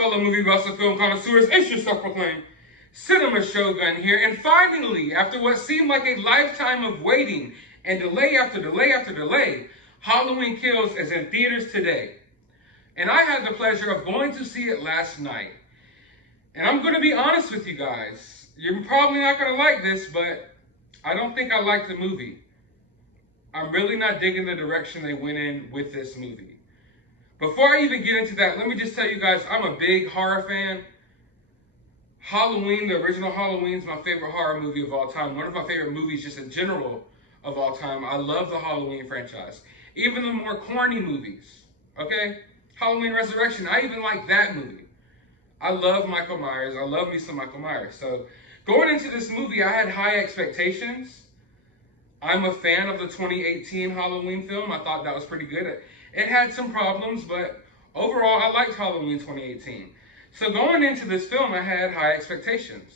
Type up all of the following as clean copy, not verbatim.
fellow movie buffs and film connoisseurs? It's your self-proclaimed cinema shogun here. And finally, after what seemed like a lifetime of waiting and delay after delay after delay, Halloween Kills is in theaters today. And I had the pleasure of going to see it last night. And I'm going to be honest with you guys. You're probably not going to like this, but I don't think I like the movie. I'm really not digging the direction they went in with this movie. Before I even get into that, let me just tell you guys, I'm a big horror fan. Halloween, the original Halloween, is my favorite horror movie of all time. One of my favorite movies just in general of all time. I love the Halloween franchise. Even the more corny movies, okay? Halloween Resurrection, I even like that movie. I love Michael Myers. I love me some Michael Myers. So going into this movie, I had high expectations. I'm a fan of the 2018 Halloween film. I thought that was pretty good. It had some problems, but overall, I liked Halloween 2018. So going into this film, I had high expectations.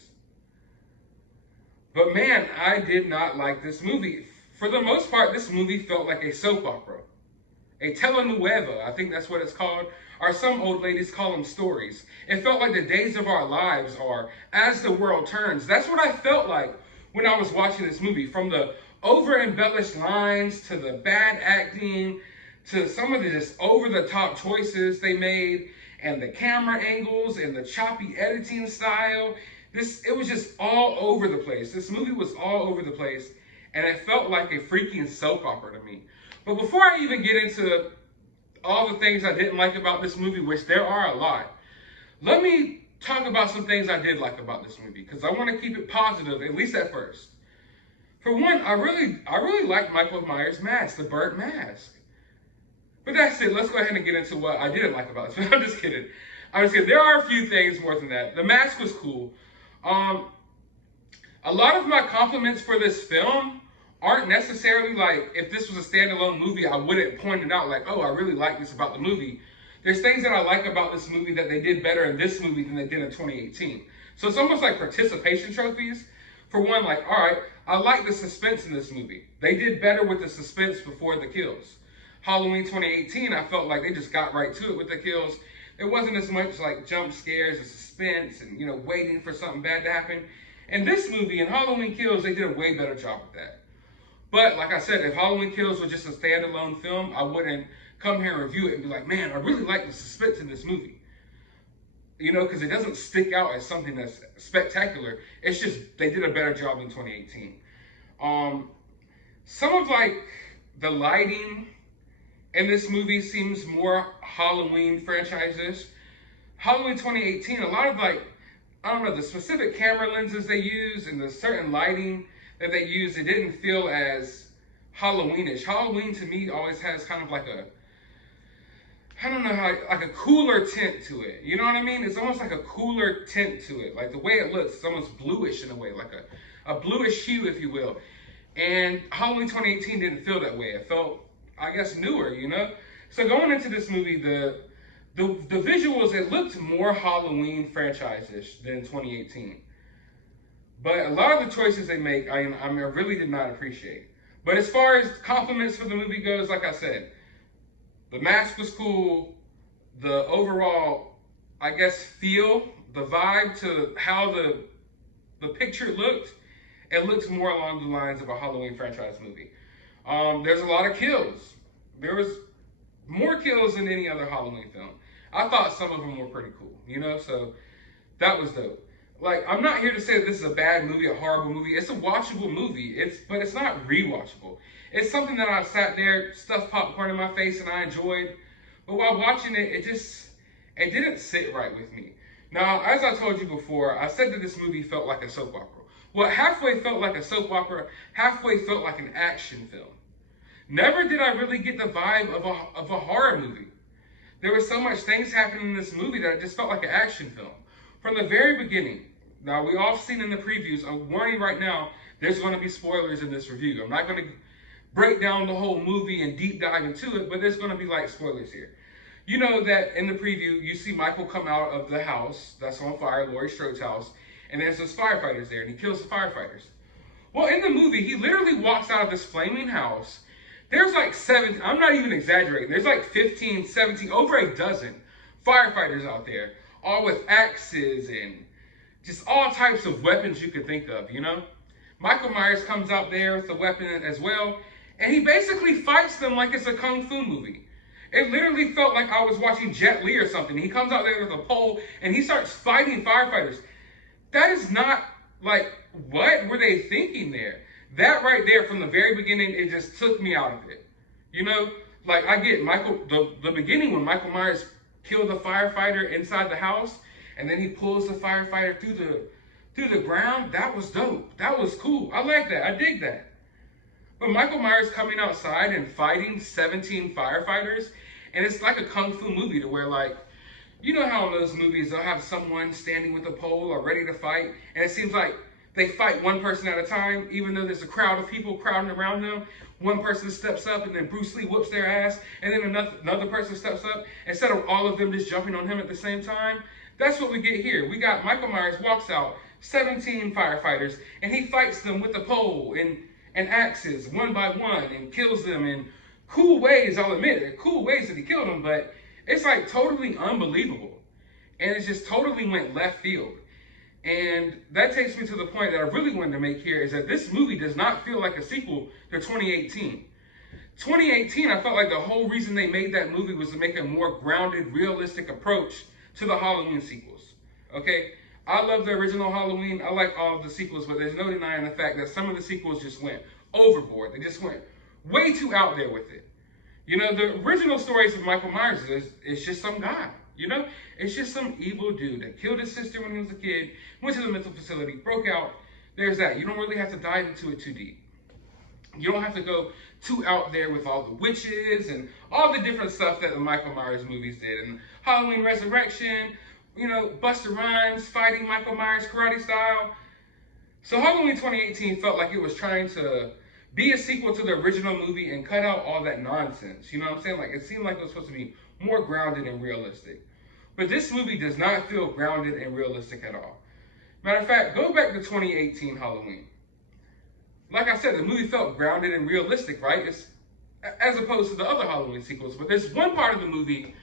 But man, I did not like this movie. For the most part, this movie felt like a soap opera. A telenovela, I think that's what it's called, or some old ladies call them stories. It felt like the days of our lives are As the World Turns. That's what I felt like when I was watching this movie. From the over-embellished lines to the bad acting to some of the just over-the-top choices they made and the camera angles and the choppy editing style. It was just all over the place. This movie was all over the place, and it felt like a freaking soap opera to me. But before I even get into all the things I didn't like about this movie, which there are a lot, let me talk about some things I did like about this movie, because I want to keep it positive, at least at first. For one, I really liked Michael Myers' mask, the burnt mask. But that's it. Let's go ahead and get into what I didn't like about this. I'm just kidding. There are a few things more than that. The mask was cool. A lot of my compliments for this film aren't necessarily like, if this was a standalone movie, I wouldn't point it out like, oh, I really like this about the movie. There's things that I like about this movie that they did better in this movie than they did in 2018. So it's almost like participation trophies. For one, like, all right, I like the suspense in this movie. They did better with the suspense before the kills. Halloween 2018, I felt like they just got right to it with the kills. It wasn't as much like jump scares and suspense and, you know, waiting for something bad to happen. In this movie, in Halloween Kills, they did a way better job with that. But like I said, if Halloween Kills was just a standalone film, I wouldn't come here and review it and be like, man, I really like the suspense in this movie. You know, because it doesn't stick out as something that's spectacular. It's just, they did a better job in 2018. Some of like the lighting in this movie seems more Halloween franchises. Halloween 2018, a lot of like, I don't know, the specific camera lenses they use and the certain lighting that they use, it didn't feel as Halloweenish. Halloween to me always has kind of like a, I don't know how, like a cooler tint to it. You know what I mean? It's almost like a cooler tint to it. Like the way it looks, it's almost bluish in a way, like a bluish hue, if you will. And Halloween 2018 didn't feel that way. It felt, I guess, newer, you know? So going into this movie, the visuals, it looked more Halloween franchise-ish than 2018. But a lot of the choices they make, I really did not appreciate. But as far as compliments for the movie goes, like I said, the mask was cool. The overall, I guess, feel, the vibe to how the picture looked, it looks more along the lines of a Halloween franchise movie. There's a lot of kills. There was more kills than any other Halloween film. I thought some of them were pretty cool, you know, so that was dope. Like, I'm not here to say that this is a bad movie, a horrible movie. It's a watchable movie, but it's not rewatchable. It's something that I sat there, stuffed popcorn in my face, and I enjoyed. But while watching it, it didn't sit right with me. Now, as I told you before, I said that this movie felt like a soap opera. Well, halfway felt like a soap opera, halfway felt like an action film. Never did I really get the vibe of a horror movie. There was so much things happening in this movie that it just felt like an action film. From the very beginning, now we all seen in the previews, I'm warning right now, there's going to be spoilers in this review. I'm not going to break down the whole movie and deep dive into it, but there's going to be like spoilers here. You know that in the preview, you see Michael come out of the house that's on fire, Laurie Strode's house, and there's those firefighters there, and he kills the firefighters. Well, in the movie, he literally walks out of this flaming house. There's like 7, I'm not even exaggerating, there's like 15, 17, over a dozen firefighters out there, all with axes and just all types of weapons you could think of, you know? Michael Myers comes out there with a weapon as well, and he basically fights them like it's a kung fu movie. It literally felt like I was watching Jet Li or something. He comes out there with a pole and he starts fighting firefighters. That is not, like, what were they thinking there? That right there from the very beginning, it just took me out of it. You know, like I get the beginning when Michael Myers killed the firefighter inside the house and then he pulls the firefighter through the ground. That was dope. That was cool. I like that. I dig that. But Michael Myers coming outside and fighting 17 firefighters, and it's like a kung fu movie to where, like, you know how in those movies they'll have someone standing with a pole or ready to fight, and it seems like they fight one person at a time, even though there's a crowd of people crowding around them. One person steps up and then Bruce Lee whoops their ass, and then another person steps up instead of all of them just jumping on him at the same time. That's what we get here. We got Michael Myers walks out, 17 firefighters, and he fights them with a pole and axes one by one and kills them in cool ways. I'll admit it, cool ways that he killed them, but it's like totally unbelievable. And it just totally went left field. And that takes me to the point that I really wanted to make here is that this movie does not feel like a sequel to 2018. 2018, I felt like the whole reason they made that movie was to make a more grounded, realistic approach to the Halloween sequels. Okay? I love the original Halloween. I like all of the sequels, but there's no denying the fact that some of the sequels just went overboard. They just went way too out there with it. You know, the original stories of Michael Myers is just some guy. You know, it's just some evil dude that killed his sister when he was a kid, went to the mental facility, broke out. There's that. You don't really have to dive into it too deep. You don't have to go too out there with all the witches and all the different stuff that the Michael Myers movies did. And Halloween Resurrection, you know, Busta Rhymes fighting Michael Myers karate style. So Halloween 2018 felt like it was trying to be a sequel to the original movie and cut out all that nonsense. You know what I'm saying? Like, it seemed like it was supposed to be more grounded and realistic. But this movie does not feel grounded and realistic at all. Matter of fact, go back to 2018 Halloween. Like I said, the movie felt grounded and realistic, right? It's, as opposed to the other Halloween sequels. But there's one part of the movie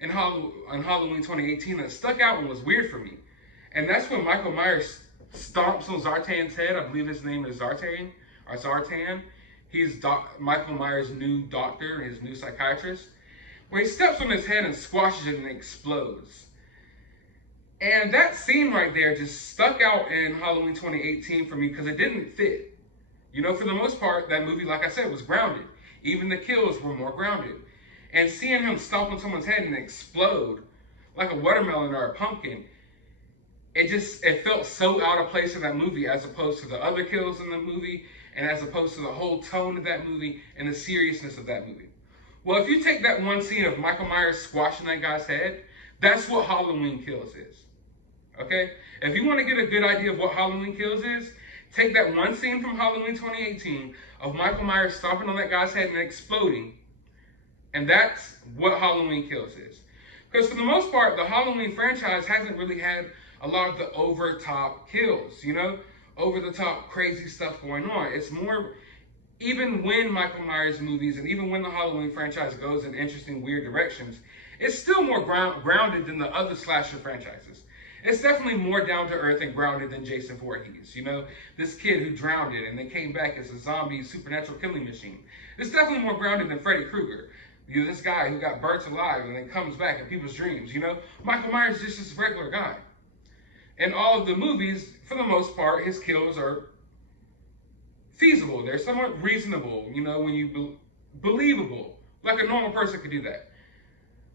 in Halloween 2018 that stuck out and was weird for me. And that's when Michael Myers stomps on Zartan's head. I believe his name is Zartan. Or Zartan. He's Michael Myers' new doctor, his new psychiatrist. Where he steps on his head and squashes it and it explodes. And that scene right there just stuck out in Halloween 2018 for me because it didn't fit. You know, for the most part, that movie, like I said, was grounded. Even the kills were more grounded. And seeing him stomp on someone's head and explode like a watermelon or a pumpkin, it felt so out of place in that movie as opposed to the other kills in the movie and as opposed to the whole tone of that movie and the seriousness of that movie. Well, if you take that one scene of Michael Myers squashing that guy's head, that's what Halloween Kills is. Okay? If you want to get a good idea of what Halloween Kills is, take that one scene from Halloween 2018 of Michael Myers stomping on that guy's head and exploding, and that's what Halloween Kills is. Because for the most part, the Halloween franchise hasn't really had a lot of the over-top kills, you know? Over-the-top crazy stuff going on. It's more, even when Michael Myers movies and even when the Halloween franchise goes in interesting, weird directions, it's still more grounded than the other slasher franchises. It's definitely more down to earth and grounded than Jason Voorhees. You know, this kid who drowned it and then came back as a zombie supernatural killing machine. It's definitely more grounded than Freddy Krueger. You know, this guy who got burnt alive and then comes back in people's dreams. You know, Michael Myers is just this regular guy. In all of the movies, for the most part, his kills are feasible. They're somewhat reasonable. You know, when you believable, like a normal person could do that.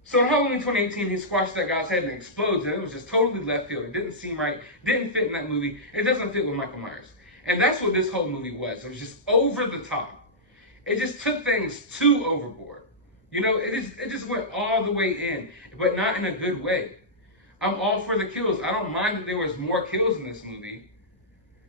So in Halloween 2018, he squashed that guy's head and explodes, and it was just totally left field. It didn't seem right, didn't fit in that movie. It doesn't fit with Michael Myers. And that's what this whole movie was. It was just over the top. It just took things too overboard. You know, it just went all the way in, but not in a good way. I'm all for the kills. I don't mind that there was more kills in this movie.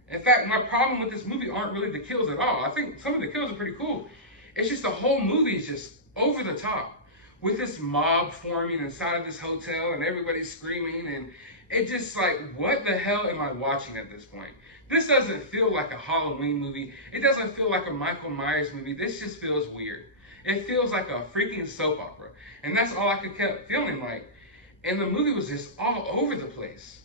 In fact, my problem with this movie aren't really the kills at all. I think some of the kills are pretty cool. It's just the whole movie is just over the top. With this mob forming inside of this hotel and everybody's screaming, and it just like, what the hell am I watching at this point? This doesn't feel like a Halloween movie. It doesn't feel like a Michael Myers movie. This just feels weird. It feels like a freaking soap opera. And that's all I kept feeling like. And the movie was just all over the place,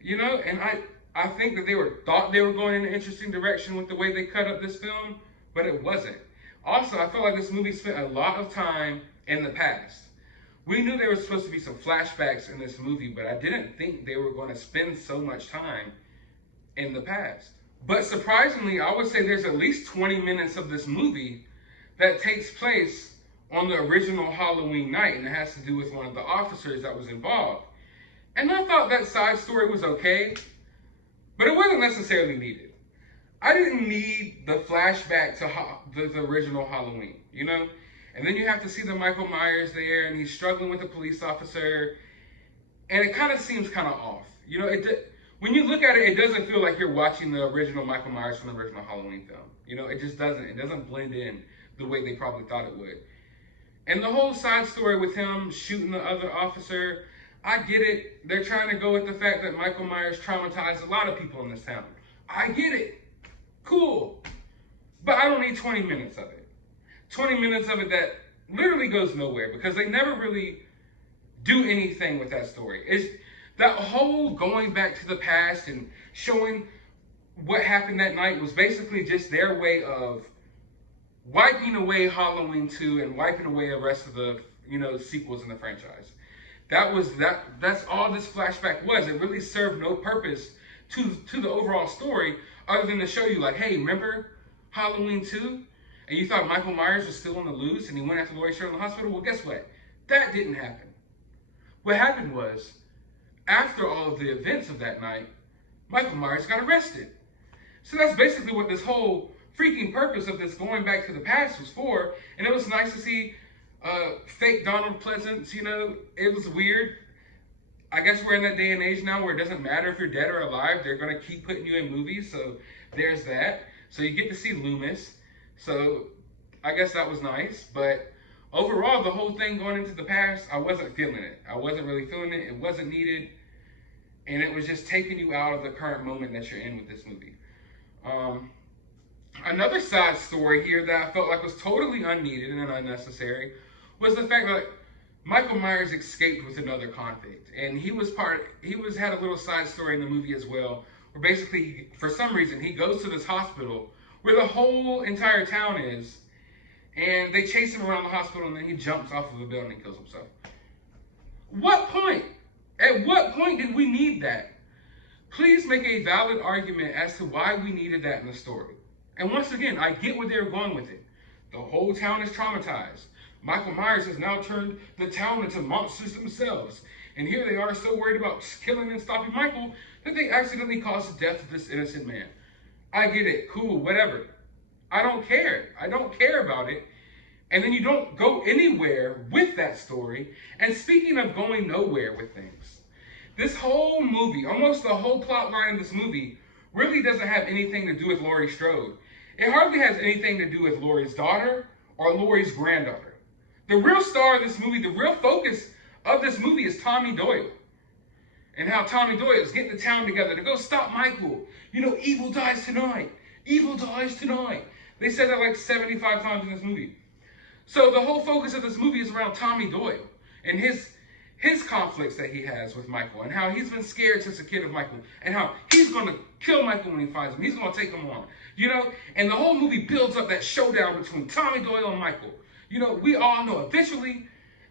you know? And I think that thought they were going in an interesting direction with the way they cut up this film, but it wasn't. Also, I felt like this movie spent a lot of time in the past. We knew there was supposed to be some flashbacks in this movie, but I didn't think they were going to spend so much time in the past. But surprisingly, I would say there's at least 20 minutes of this movie that takes place on the original Halloween night, and it has to do with one of the officers that was involved. And I thought that side story was okay, but it wasn't necessarily needed. I didn't need the flashback to the original Halloween, you know? And then you have to see the Michael Myers there, and he's struggling with the police officer, and it kind of seems kind of off. You know, when you look at it, it doesn't feel like you're watching the original Michael Myers from the original Halloween film. You know, it just doesn't. It doesn't blend in the way they probably thought it would. And the whole side story with him shooting the other officer, I get it. They're trying to go with the fact that Michael Myers traumatized a lot of people in this town. I get it. Cool. But I don't need 20 minutes of it. 20 minutes of it that literally goes nowhere because they never really do anything with that story. It's that whole going back to the past and showing what happened that night was basically just their way of wiping away Halloween 2 and wiping away the rest of the, you know, sequels in the franchise. That's all this flashback was. It really served no purpose to the overall story other than to show you, like, hey, remember Halloween 2? And you thought Michael Myers was still on the loose and he went after Laurie Strode in the hospital? Well, guess what? That didn't happen. What happened was, after all of the events of that night, Michael Myers got arrested. So that's basically what this whole freaking purpose of this going back to the past was for. And it was nice to see fake Donald Pleasance, you know. It was weird. I guess we're in that day and age now where it doesn't matter if you're dead or alive. They're going to keep putting you in movies. So there's that. So you get to see Loomis. So I guess that was nice, but overall, the whole thing going into the past, I wasn't feeling it. I wasn't really feeling it. It wasn't needed, and it was just taking you out of the current moment that you're in with this movie. Another side story here that I felt like was totally unneeded and unnecessary was the fact that Michael Myers escaped with another convict, and he had a little side story in the movie as well, where basically, for some reason, he goes to this hospital where the whole entire town is, and they chase him around the hospital, and then he jumps off of a building and kills himself. What point? At what point did we need that? Please make a valid argument as to why we needed that in the story. And once again, I get where they were going with it. The whole town is traumatized. Michael Myers has now turned the town into monsters themselves. And here they are so worried about killing and stopping Michael that they accidentally caused the death of this innocent man. I get it. Cool. Whatever. I don't care. I don't care about it. And then you don't go anywhere with that story. And speaking of going nowhere with things, this whole movie, almost the whole plot line of this movie, really doesn't have anything to do with Laurie Strode. It hardly has anything to do with Laurie's daughter or Laurie's granddaughter. The real star of this movie, the real focus of this movie is Tommy Doyle. And how Tommy Doyle is getting the town together to go stop Michael. You know, evil dies tonight. Evil dies tonight. They said that like 75 times in this movie. So the whole focus of this movie is around Tommy Doyle and his conflicts that he has with Michael, and how he's been scared since a kid of Michael, and how he's going to kill Michael when he finds him. He's going to take him on. You know, and the whole movie builds up that showdown between Tommy Doyle and Michael. You know, we all know eventually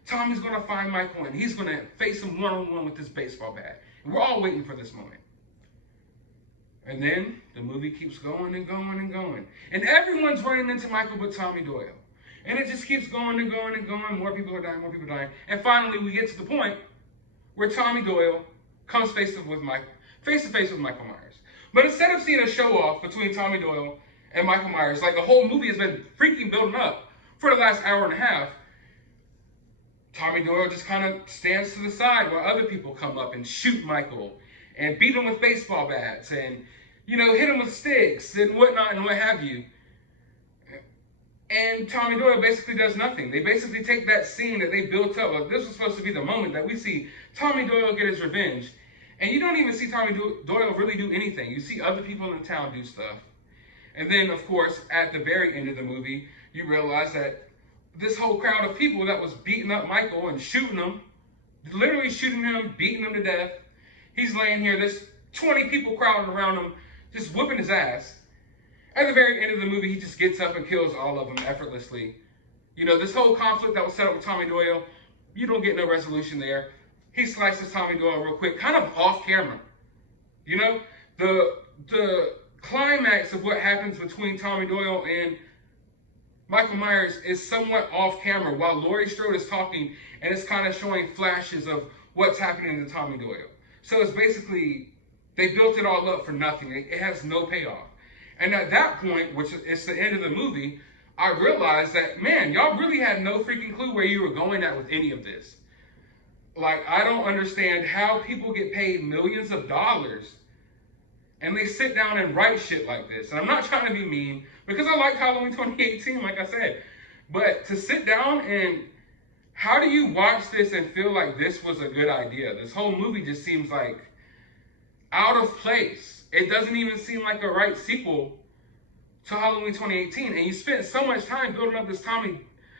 Tommy's going to find Michael, and he's going to face him one-on-one with this baseball bat. And we're all waiting for this moment. And then the movie keeps going and going and going. And everyone's running into Michael but Tommy Doyle. And it just keeps going and going and going. More people are dying, more people are dying. And finally, we get to the point where Tommy Doyle comes face to face with Michael Myers. But instead of seeing a show-off between Tommy Doyle and Michael Myers, like the whole movie has been freaking building up for the last hour and a half, Tommy Doyle just kind of stands to the side while other people come up and shoot Michael and beat him with baseball bats and, you know, hit him with sticks and whatnot and what have you. And Tommy Doyle basically does nothing. They basically take that scene that they built up. Like, this was supposed to be the moment that we see Tommy Doyle get his revenge. And you don't even see Tommy Doyle really do anything. You see other people in town do stuff. And then, of course, at the very end of the movie, you realize that this whole crowd of people that was beating up Michael and shooting him literally shooting him, beating him to death. He's laying here, there's 20 people crowding around him, just whooping his ass. At the very end of the movie, he just gets up and kills all of them effortlessly. You know, this whole conflict that was set up with Tommy Doyle, you don't get no resolution there. He slices Tommy Doyle real quick, kind of off camera. You know, the climax of what happens between Tommy Doyle and Michael Myers is somewhat off camera while Laurie Strode is talking, and it's kind of showing flashes of what's happening to Tommy Doyle. So it's basically, they built it all up for nothing. It has no payoff. And at that point, which is the end of the movie, I realized that, man, y'all really had no freaking clue where you were going at with any of this. Like, I don't understand how people get paid millions of dollars and they sit down and write shit like this. And I'm not trying to be mean, because I liked Halloween 2018, like I said. But to sit down and, how do you watch this and feel like this was a good idea? This whole movie just seems like out of place. It doesn't even seem like a right sequel to Halloween 2018. And you spent so much time building up this Tommy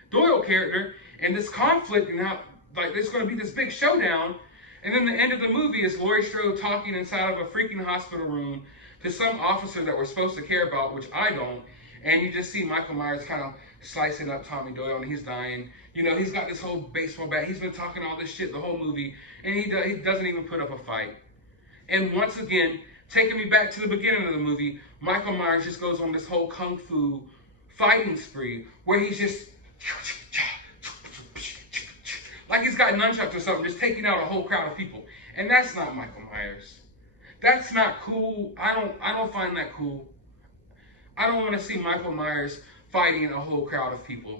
Doyle character and this conflict, and how like there's going to be this big showdown. And then the end of the movie is Laurie Strode talking inside of a freaking hospital room to some officer that we're supposed to care about, which I don't. And you just see Michael Myers kind of slicing up Tommy Doyle, and he's dying. You know, he's got this whole baseball bat. He's been talking all this shit the whole movie, and he doesn't even put up a fight. And once again, taking me back to the beginning of the movie, Michael Myers just goes on this whole kung fu fighting spree where he's just like he's got nunchucks or something, just taking out a whole crowd of people. And that's not Michael Myers. That's not cool. I don't find that cool. I don't want to see Michael Myers fighting a whole crowd of people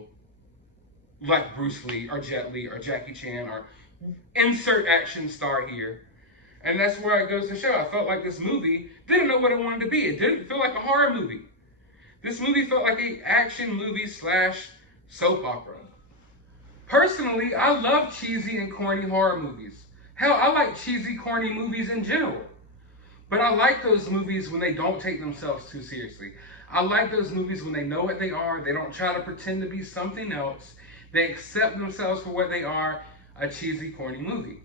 like Bruce Lee or Jet Li or Jackie Chan or insert action star here. And that's where it goes to show. I felt like this movie didn't know what it wanted to be. It didn't feel like a horror movie. This movie felt like an action movie / soap opera. Personally, I love cheesy and corny horror movies. Hell, I like cheesy, corny movies in general. But I like those movies when they don't take themselves too seriously. I like those movies when they know what they are. They don't try to pretend to be something else. They accept themselves for what they are, a cheesy, corny movie.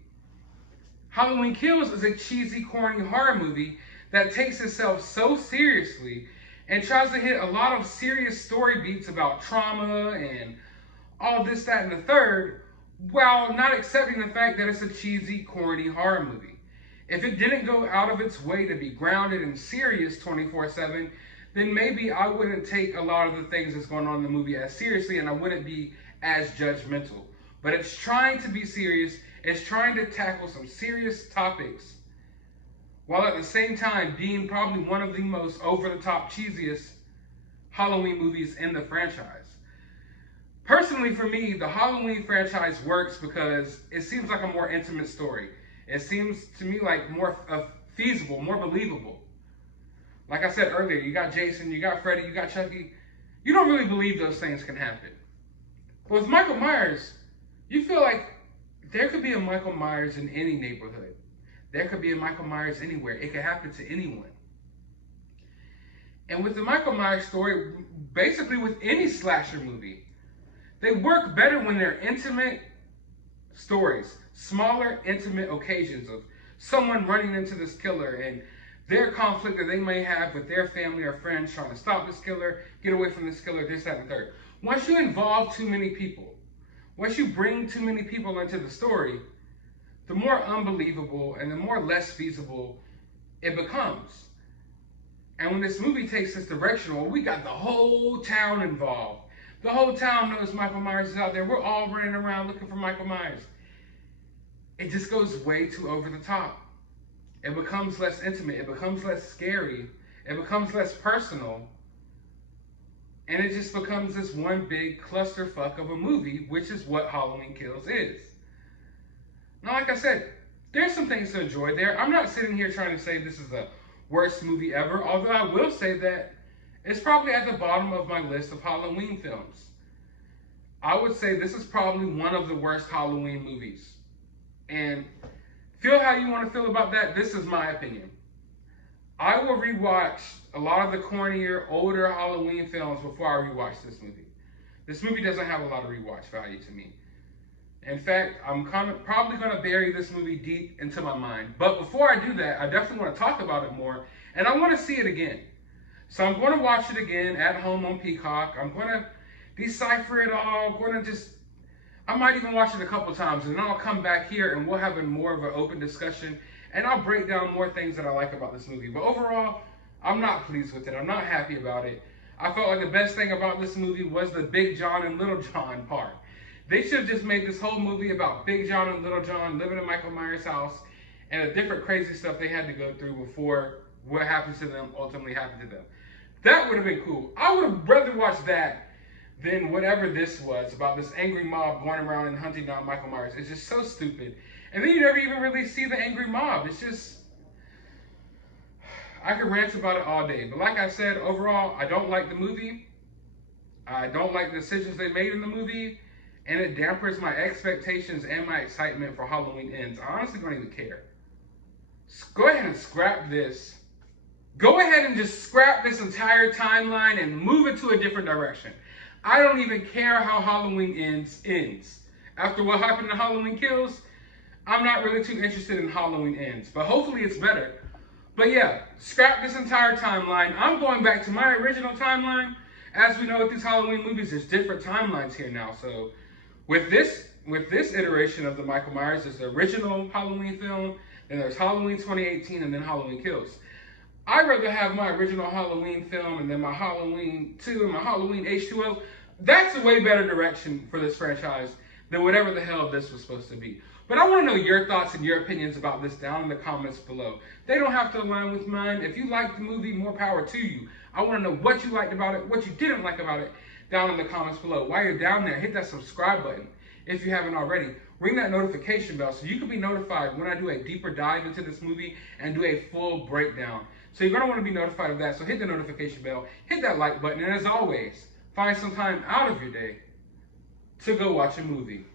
Halloween Kills is a cheesy, corny horror movie that takes itself so seriously and tries to hit a lot of serious story beats about trauma and all this, that, and the third, while not accepting the fact that it's a cheesy, corny horror movie. If it didn't go out of its way to be grounded and serious 24/7, then maybe I wouldn't take a lot of the things that's going on in the movie as seriously, and I wouldn't be as judgmental. But it's trying to be serious. It's trying to tackle some serious topics, while at the same time being probably one of the most over-the-top, cheesiest Halloween movies in the franchise. Personally, for me, the Halloween franchise works because it seems like a more intimate story. It seems to me like more feasible, more believable. Like I said earlier, you got Jason, you got Freddy, you got Chucky. You don't really believe those things can happen. But with Michael Myers, you feel like there could be a Michael Myers in any neighborhood. There could be a Michael Myers anywhere. It could happen to anyone. And with the Michael Myers story, basically with any slasher movie, they work better when they're intimate stories, smaller, intimate occasions of someone running into this killer and their conflict that they may have with their family or friends trying to stop this killer, get away from this killer, this, that, and the third. Once you involve too many people, once you bring too many people into the story, the more unbelievable and the more less feasible it becomes. And when this movie takes this direction, well, we got the whole town involved. The whole town knows Michael Myers is out there. We're all running around looking for Michael Myers. It just goes way too over the top. It becomes less intimate. It becomes less scary. It becomes less personal. And it just becomes this one big clusterfuck of a movie, which is what Halloween Kills is. Now, like I said, there's some things to enjoy there. I'm not sitting here trying to say this is the worst movie ever, although I will say that it's probably at the bottom of my list of Halloween films. I would say this is probably one of the worst Halloween movies. And feel how you want to feel about that. This is my opinion. I will rewatch a lot of the cornier, older Halloween films before I rewatch this movie. This movie doesn't have a lot of rewatch value to me. In fact, I'm probably going to bury this movie deep into my mind. But before I do that, I definitely want to talk about it more, and I want to see it again. So I'm going to watch it again at home on Peacock. I'm going to decipher it all. I might even watch it a couple times, and then I'll come back here and we'll have more of an open discussion, and I'll break down more things that I like about this movie. But overall, I'm not pleased with it. I'm not happy about it. I felt like the best thing about this movie was the Big John and Little John part. They should have just made this whole movie about Big John and Little John living in Michael Myers' house and the different crazy stuff they had to go through before what happens to them ultimately happened to them. That would have been cool. I would have rather watched that than whatever this was about this angry mob going around and hunting down Michael Myers. It's just so stupid. And then you never even really see the angry mob. It's just, I could rant about it all day. But like I said, overall, I don't like the movie. I don't like the decisions they made in the movie. And it dampers my expectations and my excitement for Halloween Ends. I honestly don't even care. Go ahead and scrap this. Go ahead and just scrap this entire timeline and move it to a different direction. I don't even care how Halloween ends. After what happened to Halloween Kills, I'm not really too interested in Halloween Ends. But hopefully it's better. But yeah, scrap this entire timeline. I'm going back to my original timeline. As we know with these Halloween movies, there's different timelines here now. So with this iteration of the Michael Myers, there's the original Halloween film, then there's Halloween 2018, and then Halloween Kills. I'd rather have my original Halloween film and then my Halloween 2 and my Halloween H2O. That's a way better direction for this franchise than whatever the hell this was supposed to be. But I want to know your thoughts and your opinions about this down in the comments below. They don't have to align with mine. If you liked the movie, more power to you. I want to know what you liked about it, what you didn't like about it, down in the comments below. While you're down there, hit that subscribe button if you haven't already. Ring that notification bell so you can be notified when I do a deeper dive into this movie and do a full breakdown. So you're going to want to be notified of that. So hit the notification bell, hit that like button, and as always, find some time out of your day to go watch a movie.